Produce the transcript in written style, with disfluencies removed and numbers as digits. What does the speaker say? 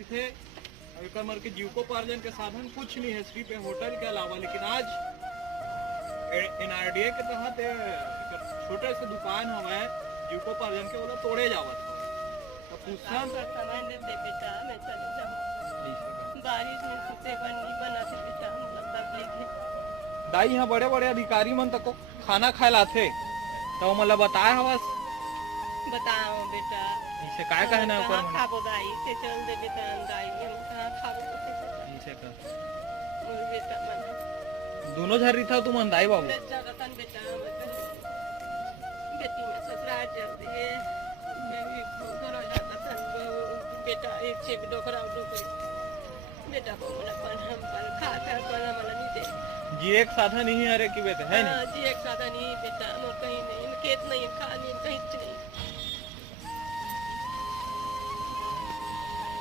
जिथे मर के जीविकोपार्जन के साधन कुछ नहीं है सिर्फ होटल के अलावा। लेकिन आज एनआरडीए के तहत छोटे से दुकान हमारे जीविकोपार्जन के ओला तोड़े जावत तो पूछना सामान दे बेटा मैं चले जाऊँ बारिश में सुते बनी बना थे बेटा हम लोग तकलीफ है। दाई यहाँ बड़े बड़े अधिकारी मन तक खाना खाए लाथे तो मतलब बताए हवस बताओ बेटा इसे काय कहना है ऊपर खाबो दाई से चल दे बेटा दाई हम कहाँ खाबो इसे का बेटा मन दोनों झरी था तुम अंदाई बाबू जगतन बेटा बेटी में ससुराल चल दिए मैं भी घर हो जाता था बेटा एक से डोकरा डोकरी बेटा को मन पर हम पर खाता पर मन नहीं दे जी एक साधन ही है रे की बेटे है नहीं जी एक साधन ही बेटा कहीं नहीं खेत नहीं खानी कहीं नहीं